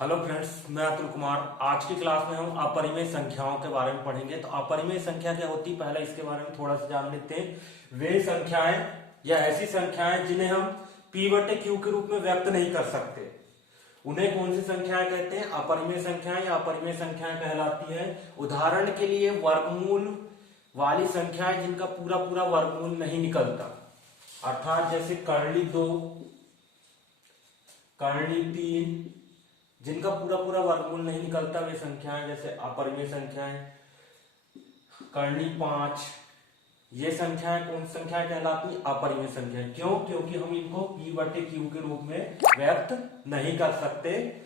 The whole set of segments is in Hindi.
हेलो फ्रेंड्स, मैं अतुल कुमार। आज की क्लास में हम अपरिमेय संख्याओं के बारे में पढ़ेंगे। तो अपरिमेय संख्या क्या होती है, पहले इसके बारे में थोड़ा सा जान लेते हैं। वे संख्याएं या ऐसी संख्याएं जिन्हें हम p बटे क्यू के रूप में व्यक्त नहीं कर सकते, उन्हें कौन सी संख्याएं कहते हैं? अपरिमेय संख्याएं या अपरिमेय संख्याएं कहलाती हैं। उदाहरण के लिए वर्गमूल वाली संख्याएं जिनका पूरा पूरा वर्गमूल नहीं निकलता, अर्थात जैसे कर्णी 2, कर्णी 3, जिनका पूरा पूरा वर्गमूल नहीं निकलता, वे संख्याएं जैसे अपरिमेय संख्याएं। कर्णी 5, ये संख्याएं कौन सी संख्याएं कहलाती? अपरिमेय संख्याएं। क्यों? क्योंकि हम इनको p बटे क्यू के रूप में व्यक्त नहीं कर सकते।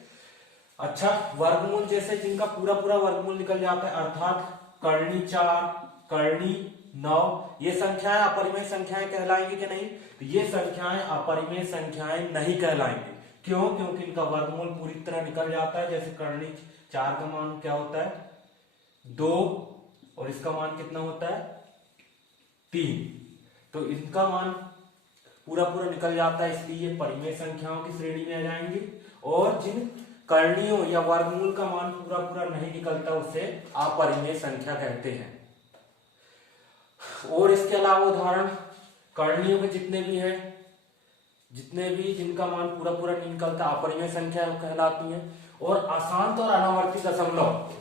अच्छा, वर्गमूल जैसे जिनका पूरा पूरा वर्गमूल निकल जाता है, अर्थात कर्णी 4, कर्णी 9, ये संख्याएं अपरिमेय संख्याएं कहलाएंगी कि नहीं? तो ये संख्याएं अपरिमेय संख्याएं नहीं कहलाएंगी। क्यों? क्योंकि इनका वर्गमूल पूरी तरह निकल जाता है। जैसे कर्णी 4 का मान क्या होता है? 2, और इसका मान कितना होता है? 3। तो इनका मान पूरा पूरा निकल जाता है, इसलिए ये परिमेय संख्याओं की श्रेणी में आ जाएंगे। और जिन कर्णियों या वर्गमूल का मान पूरा पूरा नहीं निकलता, उसे अपरिमेय संख्या कहते हैं। और इसके अलावा उदाहरण कर्णियों के जितने भी हैं, जितने भी जिनका मान पूरा पूरा नहीं निकलता, अपरिमेय संख्या कहलाती हैं। और अशांत और अनावर्ती दशमलव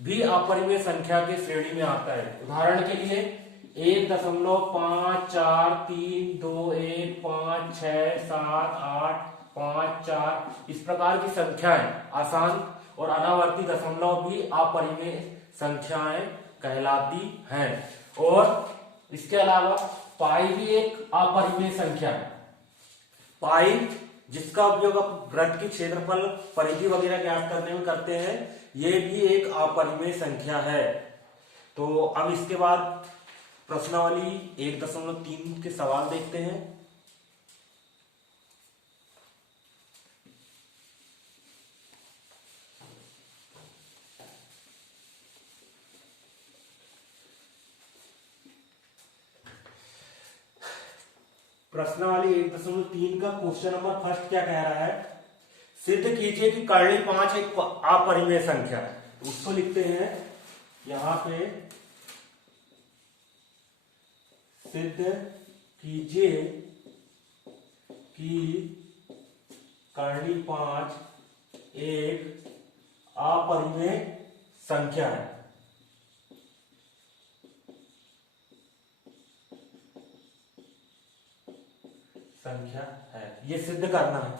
भी अपरिमेय संख्या की श्रेणी में आता है। उदाहरण के लिए 1.54321567854, इस प्रकार की संख्याएं अशांत और अनावर्ती दशमलव भी अपरिमेय संख्याएं कहलाती हैं। और इसके अलावा पाई भी एक अपरिमेय संख्या है। पाई, जिसका उपयोग आप वृत्त की क्षेत्रफल, परिधि वगैरह ज्ञात करने में करते हैं, ये भी एक अपरिमेय संख्या है। तो अब इसके बाद प्रश्नावली 1.3 के सवाल देखते हैं। प्रश्नावली 1.3 का क्वेश्चन नंबर फर्स्ट क्या कह रहा है? सिद्ध कीजिए कि कर्णी 5 एक अपरिमेय संख्या है। तो उसको लिखते हैं यहां पे, सिद्ध कीजिए कि कर्णी 5 एक अपरिमेय संख्या है। संख्या है, ये सिद्ध करना है।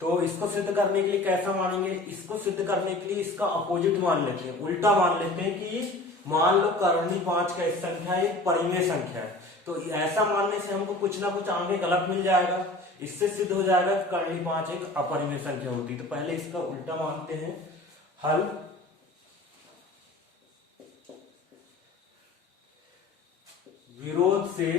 तो इसको सिद्ध करने के लिए कैसा मानेंगे? इसको सिद्ध करने के लिए इसका अपोजिट मान लेते हैं, उल्टा मान लेते हैं कि मान लो कर्णी 5 का संख्या एक परिमेय संख्या है। तो ऐसा मानने से हमको कुछ ना कुछ आगे गलत मिल जाएगा। इससे सिद्ध हो जाएगा कि कर्णी 5 एक अपरिमेय संख्या होती है। तो पहले इसका उल्टा मानते हैं। हल विरोध से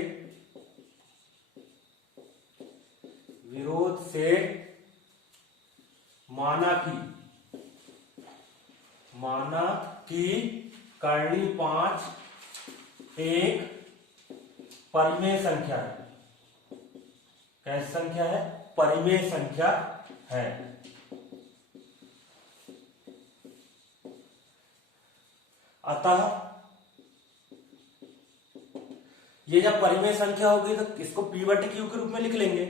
माना कि कर्णी 5 एक परिमेय संख्या है। कैसी संख्या है? परिमेय संख्या है। अतः ये जब परिमेय संख्या होगी तो इसको p बटे क्यू के रूप में लिख लेंगे।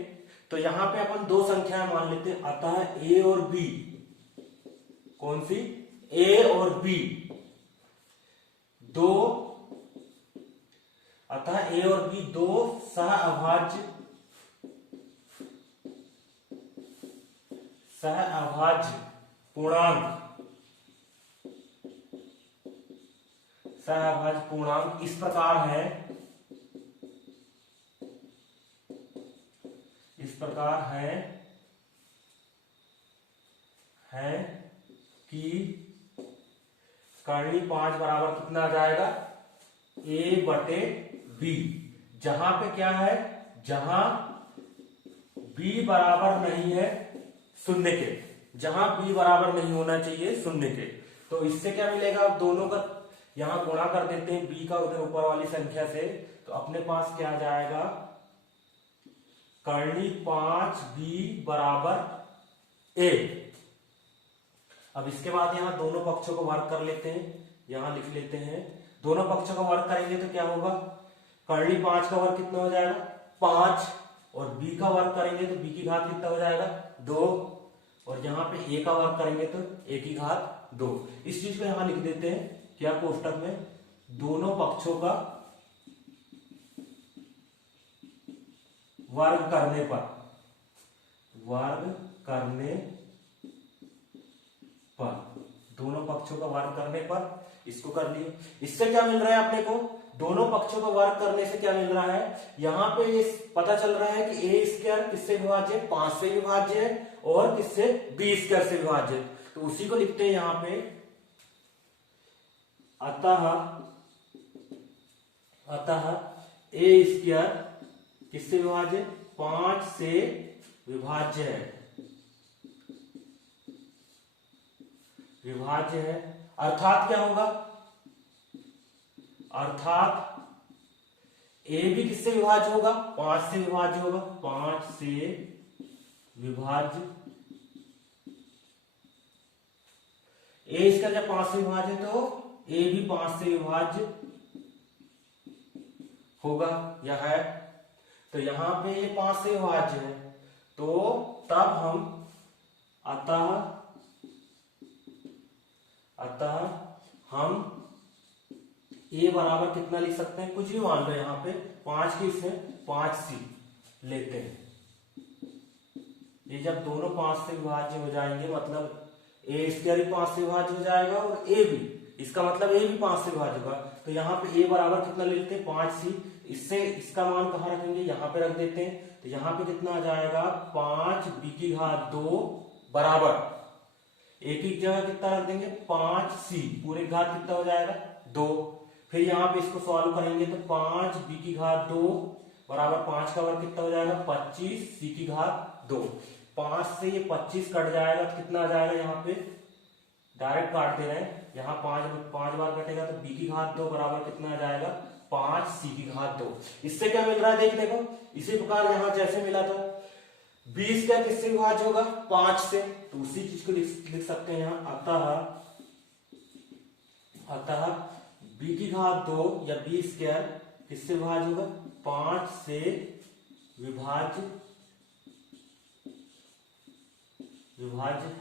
तो यहां पे अपन दो संख्याएं मान लेते हैं। अतः a और b, कौन सी? a और b दो, अतः a और b दो सहअभाज्य पूर्णांक इस प्रकार है कि कर्णी 5 बराबर कितना आ जाएगा? a बटे b। जहां पे क्या है? जहां b बराबर नहीं है शून्य के, जहां b बराबर नहीं होना चाहिए शून्य के। तो इससे क्या मिलेगा? अब दोनों का यहां गुणा कर देते हैं b का उधर ऊपर वाली संख्या से। तो अपने पास क्या आ जाएगा? कर्णी 5b बराबर a। अब इसके बाद यहाँ दोनों पक्षों को वर्ग कर लेते हैं, यहाँ लिख लेते हैं। दोनों पक्षों का वर्ग करेंगे तो क्या होगा, कर्णी 5 का वर्ग कितना हो जाएगा 5, और b का वर्ग करेंगे तो b की घात कितना हो जाएगा 2, और यहाँ पे a का वर्ग करेंगे तो a की घात 2। इस चीज को यहाँ लिख देते हैं क्या, कोष्टक में दोनों पक्षों का वर्ग करने पर, दोनों पक्षों का वर्ग करने पर इसको कर लिए। इससे क्या मिल रहा है अपने को, दोनों पक्षों का वर्ग करने से क्या मिल रहा है, यहाँ पे ये पता चल रहा है कि ए स्क्वायर किससे विभाज्य है, 5 से विभाज्य है, और किससे बी स्क्वायर से विभाज्य है। तो उसी को लिखते हैं यहाँ पे, अतः ए स्क्वायर किससे विभाज्य है, 5 से विभाज्य है, अर्थात क्या होगा, अर्थात ए भी किससे विभाज्य होगा, 5 से विभाज्य होगा, 5 से विभाज्य, ए इसका जब 5 से विभाज्य तो ए भी 5 से विभाज्य होगा, यह है। तो यहां पे ये 5 से विभाज्य है, तो तब हम अतः हम a बराबर कितना लिख सकते हैं, कुछ भी मान लो, यहाँ पे 5 की इसमें 5c लेते हैं। ये जब दोनों 5 से विभाज्य हो जाएंगे, मतलब a स्क्वायर भी 5 से विभाज्य हो जाएगा और a भी, इसका मतलब a भी 5 से विभाज्य होगा। तो यहाँ पे a बराबर कितना ले लेते हैं 5c, इससे इसका मान कहाँ रखेंगे, यहाँ पे रख देते हैं। तो यहाँ पे कितना आ जाएगा 5b की घात 2 बराबर, एक ही जगह कितना रख देंगे 5c, पूरे घात कितना हो जाएगा 2। फिर यहाँ पे इसको सॉल्व करेंगे तो 5b की घात 2 बराबर 5 का वर्ग कितना हो जाएगा 25, c की घात 2। 5 से ये 25 कट जाएगा तो कितना आ जाएगा, यहाँ पे डायरेक्ट काट दे रहे हैं, यहाँ 5 बार कटेगा तो b की घात 2 बराबर कितना आ जाएगा 5c की घात 2। इससे क्या मिल रहा है देखने को, इसी प्रकार यहाँ जैसे मिला था b स्क्वायर किससे विभाज्य होगा 5 से, तो उसी चीज को लिख सकते हैं यहाँ, अतः b की घात 2 या b स्क्वायर किससे विभाज्य होगा 5 से विभाज्य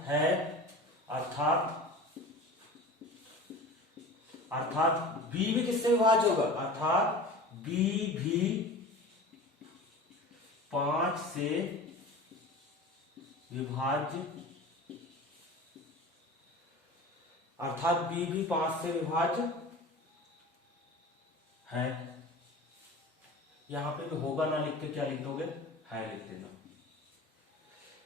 है, अर्थात b भी किससे विभाज्य होगा, अर्थात b भी 5 से विभाज्य, अर्थात b भी 5 से विभाज्य है। यहां पे होगा ना लिख के क्या लिख दोगे, है लिख देना।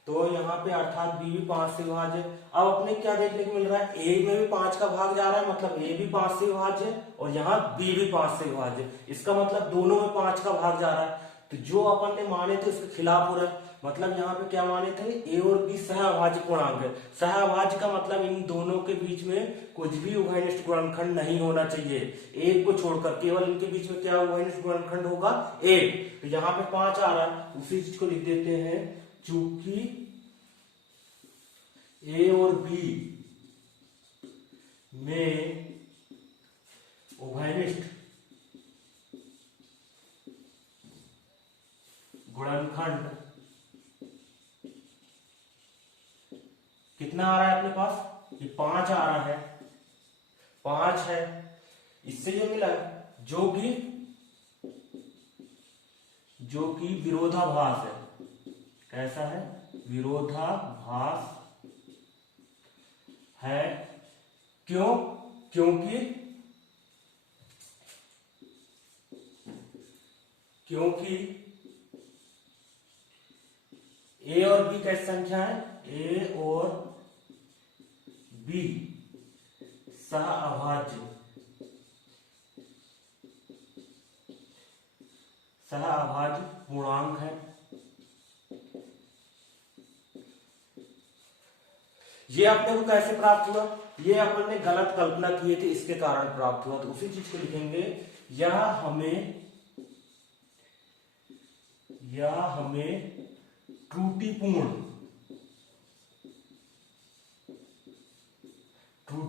तो यहाँ पे अर्थात b भी 5 से विभाज्य है। अब अपने क्या देखने को मिल रहा है, a में भी 5 का भाग जा रहा है, मतलब a भी 5 से विभाज्य है, और यहाँ b भी 5 से विभाज्य है। इसका मतलब दोनों में 5 का भाग जा रहा है। तो जो अपन ने माने थे उसके खिलाफ हो रहा है, मतलब यहाँ पे क्या माने थे, a और b सहअभाज्य पूर्णांक है। सहअभाज्य का मतलब इन दोनों के बीच में कुछ भी उभयनिष्ठ गुणनखंड नहीं होना चाहिए, एक को छोड़कर, केवल इनके बीच में क्या उभयनिष्ठ गुणनखंड होगा, एक। तो यहाँ पे 5 आ रहा है, उसी चीज को लिख देते हैं, चूंकि a और b में उभयनिष्ठ गुणनखंड कितना आ रहा है अपने पास, ये 5 आ रहा है, 5 है, इससे ये मिला जो कि विरोधाभास है। कैसा है, विरोधाभास है। क्यों, क्योंकि a और b कैसी संख्या है, a और b सहअभाज्य पूर्णांक है। ये अपने को कैसे प्राप्त हुआ, ये अपन ने गलत कल्पना किए थे, इसके कारण प्राप्त हुआ। तो उसी चीज को लिखेंगे, यह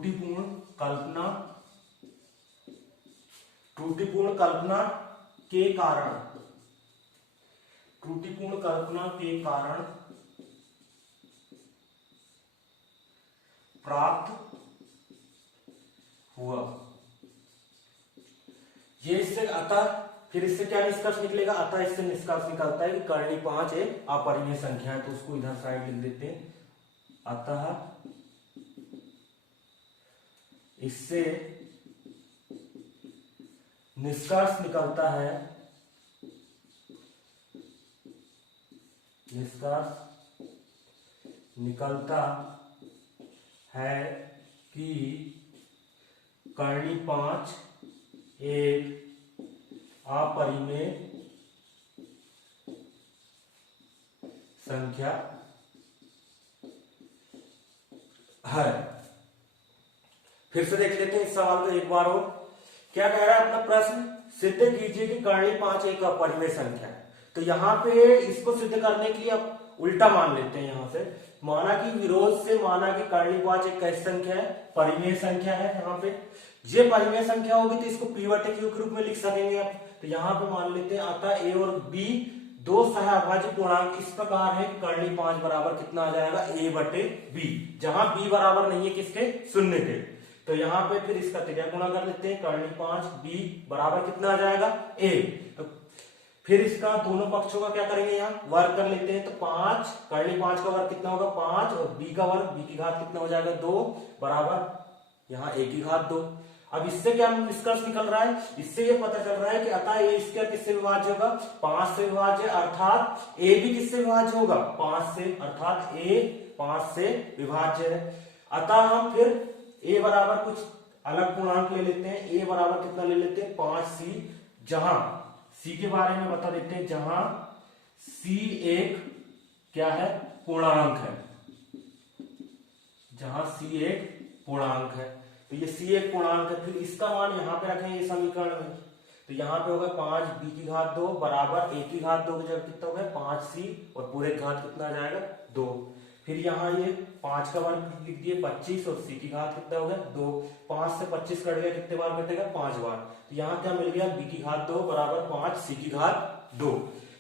त्रुटिपूर्ण कल्पना के कारण प्राप्त हुआ। ये इससे अतः फिर इससे क्या निष्कर्ष निकलेगा? अतः इससे निष्कर्ष निकलता है कि कर्णी 5 एक अपरिमेय संख्या है। तो उसको इधर साइड लिख देते हैं। अतः इससे निष्कर्ष निकलता है कि कर्णी 5 एक अपरिमेय संख्या है। फिर से देख लेते हैं इस सवाल को एक बार और। क्या कह रहा है अपना प्रश्न? सिद्ध कीजिए कि कर्णी 5 एक अपरिमेय संख्या है। तो यहाँ पे इसको सिद्ध करने के लिए अब उल्टा मान लेते हैं। यहां से माना कि विरोध से माना कि कर्णी 5 एक कैसी संख्या है? परिमेय संख्या है। यहाँ पे ये परिमेय संख्या होगी तो इसको p बटे q के रूप में लिख सकेंगे आप। तो यहाँ पे मान लेते हैं अतः a और b दो सहअभाज्य पूर्णांक इस प्रकार है कि कर्णी 5 बराबर कितना आ जाएगा? a बटे b, जहां b बराबर नहीं है किसके? शून्य के। तो यहाँ पे फिर इसका त्रिज्या गुणा कर लेते हैं। कर्णी 5 b बराबर कितना आ जाएगा? a। तो फिर इसका दोनों पक्षों का क्या करेंगे? यहाँ वर्ग कर लेते हैं। तो 5 कर्णी 5 का वर्ग कितना होगा? 5 और b का वर्ग b की घात कितना हो जाएगा? 2 बराबर यहाँ a की घात 2। अब इससे क्या निष्कर्ष निकल रहा है? इससे ये पता चल रहा है कि अतः a स्क्वायर किससे विभाज्य होगा? 5 से विभाज्य, अर्थात a भी किससे विभाज्य होगा? 5 से, अर्थात a 5 से विभाज्य है। अतः हम फिर a बराबर कुछ अलग पूर्णांक ले लेते हैं। a बराबर कितना ले लेते हैं? 5c, जहां c के बारे में बता देते हैं, जहां c एक क्या है? पूर्णांक है। जहां c एक पूर्णांक है तो ये c एक पूर्णांक है। फिर इसका मान यहाँ पे रखेंगे समीकरण में। तो यहाँ पे होगा 5 b की घात 2 बराबर a की घात 2 की जगह कितना होगा? 5c और पूरे घात कितना आ जाएगा? 2। फिर यहाँ ये 5 का वर्ग लिख दिए 25 और c की घात कितना होगा? 2। 5 से 25 कट गया, कितने बार कटेगा? 5 बार। तो यहाँ क्या मिल गया? b की घात 2 बराबर 5 c की घात 2।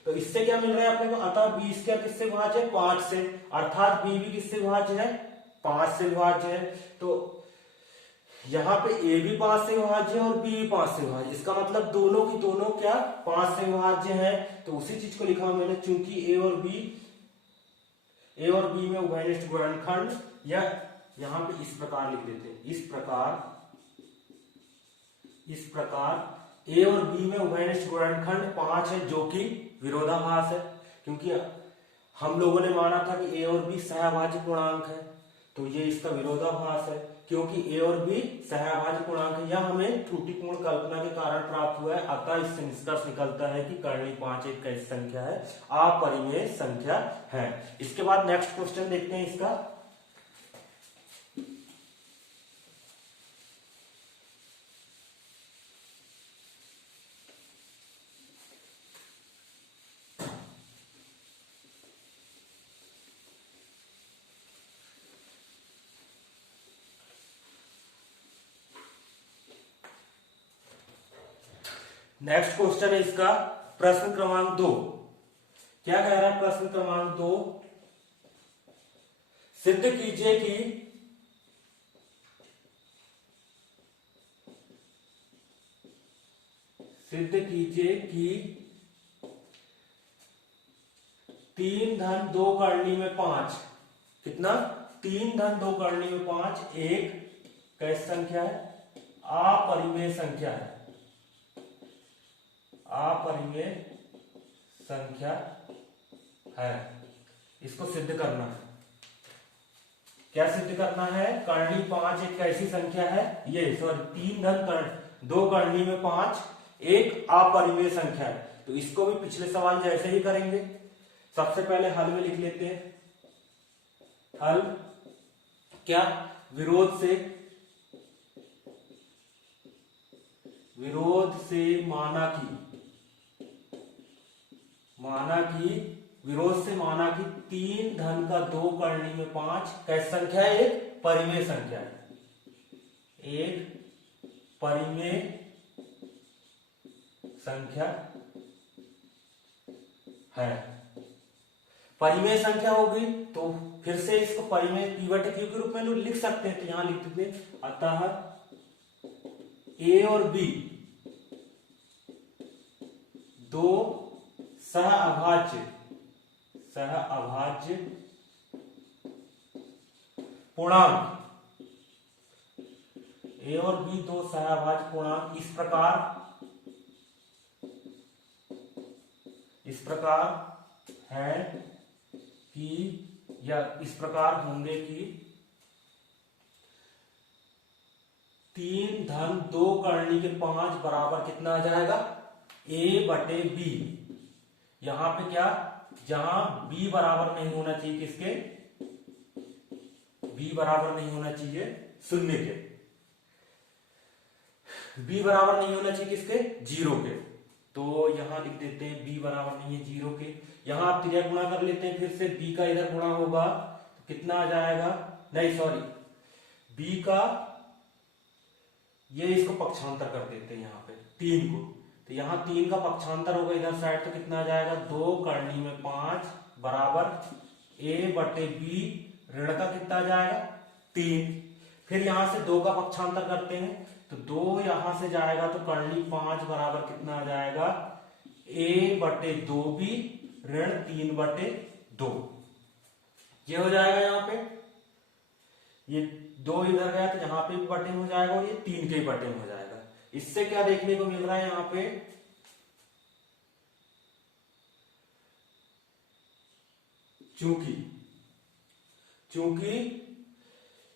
तो इससे क्या मिल रहा है अपने को? अतः b स्क्वायर किससे विभाज्य है? 5 से, अर्थात b भी किससे विभाज्य है? 5 से विभाज्य है। तो यहाँ पे a भी 5 से विभाज्य है और b भी 5 से विभाज्य। इसका मतलब दोनों की दोनों क्या? 5 से विभाज्य है। तो उसी चीज को लिखा मैंने, चूंकि a और b में उभयनिष्ठ गुणनखंड, या यहाँ पे इस प्रकार लिख देते हैं, इस प्रकार a और b में उभयनिष्ठ गुणनखंड 5 है, जो कि विरोधाभास है। क्योंकि हम लोगों ने माना था कि a और b सहअभाज्य पूर्णांक है, तो ये इसका विरोधाभास है। क्योंकि a और b सहअभाज्य पूर्णांक है, यह हमें त्रुटिपूर्ण कल्पना के कारण प्राप्त हुआ है। अतः इससे निष्कर्ष निकलता है कि कर्णी 5 एक कैसी संख्या है? अपरिमेय संख्या है। इसके बाद नेक्स्ट क्वेश्चन देखते हैं इसका। नेक्स्ट क्वेश्चन है इसका प्रश्न क्रमांक 2। क्या कह रहा है प्रश्न क्रमांक 2? सिद्ध कीजिए कि 3 धन 2 करनी में 5, कितना? 3 धन 2 करनी में 5 एक कैसी संख्या है? अपरिमेय संख्या है। अपरिमेय संख्या है। इसको सिद्ध करना है। क्या सिद्ध करना है? कर्णी 5 एक कैसी संख्या है? ये 3 धन 2 करनी में 5 एक अपरिमेय संख्या है। तो इसको भी पिछले सवाल जैसे ही करेंगे। सबसे पहले हल में लिख लेते हैं। हल क्या? विरोध से माना कि 3 धन का 2 करनी में 5 कैसी संख्या है? एक परिमेय संख्या है। एक परिमेय संख्या है। परिमेय संख्या हो गई तो फिर से इसको परिमेय p बटे q के रूप में लिख सकते हैं, तो यहां लिख देते हैं, अतः a और b दो सहअभाज्य पूर्णांक, a और b दो सहअभाज्य पूर्णांक इस प्रकार है कि, या इस प्रकार होंगे कि 3 धन 2 करनी के 5 बराबर कितना आ जाएगा, a बटे b। यहां पे क्या, जहां b बराबर नहीं होना चाहिए किसके, b बराबर नहीं होना चाहिए शून्य के, b बराबर नहीं होना चाहिए किसके, 0 के, तो यहां लिख देते हैं b बराबर नहीं है 0 के। यहां आप त्रिज्या गुणा कर लेते हैं, फिर से b का इधर गुणा होगा तो कितना आ जाएगा, नहीं सॉरी, b का ये इसको पक्षांतर कर देते हैं यहां पे 3 को, तो यहां 3 का पक्षांतर होगा इधर साइड, तो कितना आ जाएगा, 2 करनी में 5 बराबर a बटे b, ऋण का कितना आ जाएगा 3। फिर यहां से 2 का पक्षांतर करते हैं तो 2 यहां से जाएगा तो करनी 5 बराबर कितना आ जाएगा, a बटे 2b ऋण 3 बटे 2। ये हो जाएगा, यहां पे ये 2 इधर गया तो यहां पे भी बटे हो जाएगा और ये 3 के बटे हो जाएगा। इससे क्या देखने को मिल रहा है यहां पे, चूंकि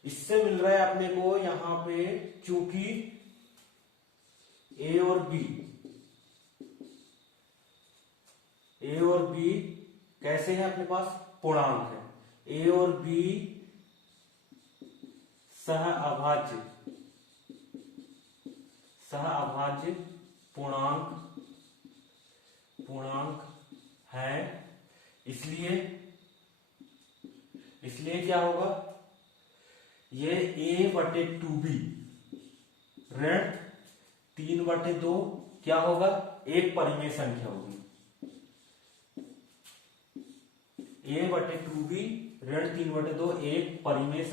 इससे मिल रहा है अपने को यहां पे, चूंकि a और b कैसे है अपने पास, पूर्णांक है, a और b सहअभाज्य पूर्णांक है, इसलिए क्या होगा, ये a बटे 2b ऋण 3 बटे 2 क्या होगा, एक परिमेय संख्या होगी, a बटे 2b ऋण 3 बटे 2 एक परिमेय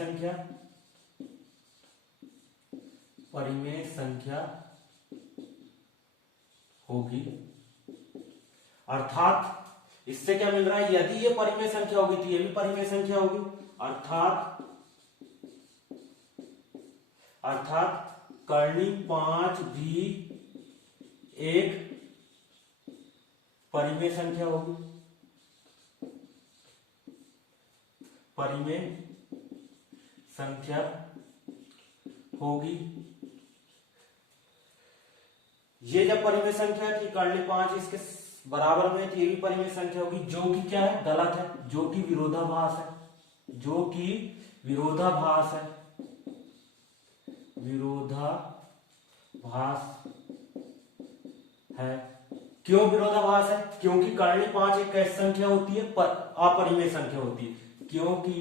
संख्या होगी। अर्थात इससे क्या मिल रहा है, यदि ये परिमेय संख्या होगी तो ये भी परिमेय संख्या होगी, अर्थात करनी 5 भी एक परिमेय संख्या होगी, ये जब परिमेय संख्या थी करनी 5 इसके बराबर में, तो ये भी परिमेय संख्या होगी, जो कि क्या है, गलत है, जो कि विरोधाभास है। क्यों विरोधाभास है, क्योंकि करनी 5 एक कैसी संख्या होती है, अपरिमेय संख्या होती है, क्योंकि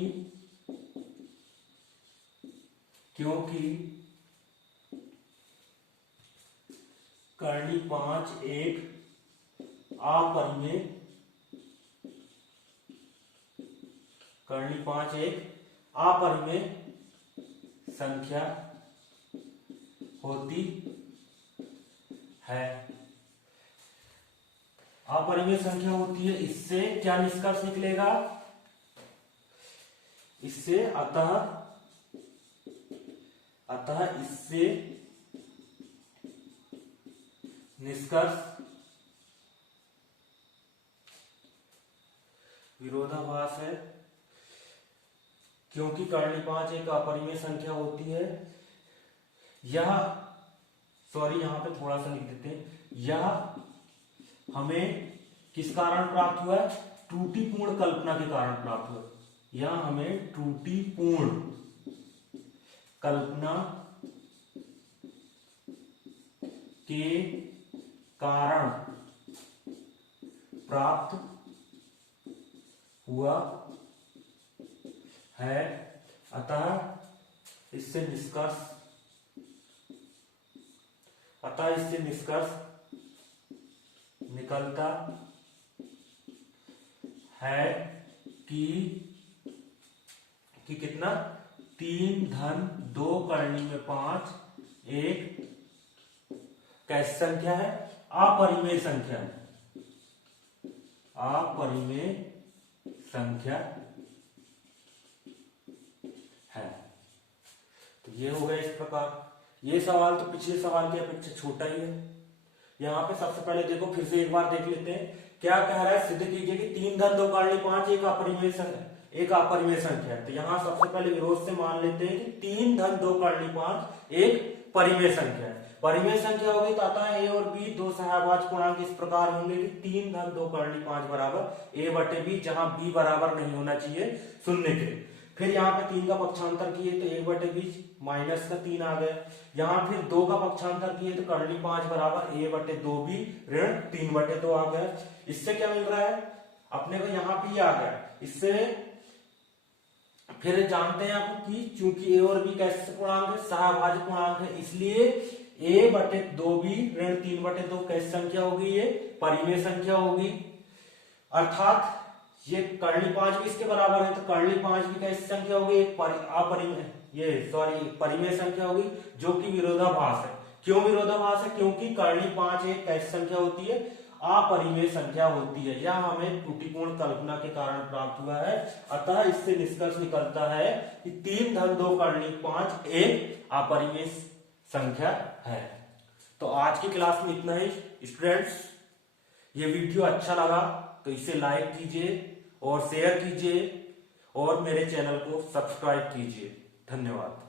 करनी 5 एक अपरिमेय संख्या होती है, अपरिमेय संख्या होती है। इससे क्या निष्कर्ष निकलेगा, इससे अतः इससे निष्कर्ष विरोधाभास है, क्योंकि करनी 5 एक अपरिमेय संख्या होती है। यहां पे थोड़ा सा लिख देते हैं, यह हमें किस कारण प्राप्त हुआ है, त्रुटिपूर्ण कल्पना के कारण प्राप्त हुआ। यह हमें त्रुटिपूर्ण कल्पना के कारण प्राप्त हुआ है, अतः इससे निष्कर्ष अतः इससे निष्कर्ष निकलता है कि कितना 3 धन 2 करनी में 5 एक कैसी संख्या है? अपरिमेय संख्या है, अपरिमेय संख्या है। तो ये हो गया इस प्रकार। ये सवाल तो पिछले सवाल की अपेक्षा छोटा ही है। यहाँ पे सबसे पहले देखो, फिर से एक बार देख लेते हैं क्या कह रहा है। सिद्ध कीजिए कि 3 धन 2 करनी 5 एक अपरिमेय संख्या है। तो यहाँ सबसे पहले विरोध से मान लेते हैं कि 3 धन 2 करनी 5 एक परिमेय संख्या है। परिमेय संख्या होगी तो अतः ए और बी दो सहभाज्य पूर्णांक इस प्रकार होंगे कि 3 धन 2 करनी 5 बराबर ए बटे बी, जहां बी बराबर नहीं होना चाहिए शून्य के। फिर यहाँ पे 3 का पक्षांतर किए तो 1 बटे बी माइनस का 3 आ गया। यहाँ फिर 2 का पक्षांतर किए तो करनी 5 बराबर ए बटे 2 बी ऋण 3 बटे 2 आ गया। इससे क्या मिल रहा है अपने को? यहाँ पे आ गया। इससे फिर जानते हैं आप कि चूंकि ए और बी कैसे पूर्णांक है? सहभाज्य पूर्णांक है, इसलिए ए बटे 2 बी ऋण 3 बटे 2 कैसी संख्या होगी? ये परिमेय संख्या होगी। अर्थात ये करनी 5 भी इसके बराबर है, तो करनी 5 भी कैसी संख्या होगी? एक परिमेय संख्या होगी, जो कि विरोधाभास है। क्यों विरोधाभास है? क्योंकि करनी 5 एक कैसी संख्या होती है? अपरिमेय संख्या होती है। यह हमें त्रुटिपूर्ण कल्पना के कारण प्राप्त हुआ है। अतः इससे निष्कर्ष निकलता है कि 3 धन 2 करनी 5 एक अपरिमेय संख्या है। तो आज की क्लास में इतना ही स्टूडेंट्स। ये वीडियो अच्छा लगा तो इसे लाइक कीजिए और शेयर कीजिए और मेरे चैनल को सब्सक्राइब कीजिए। धन्यवाद।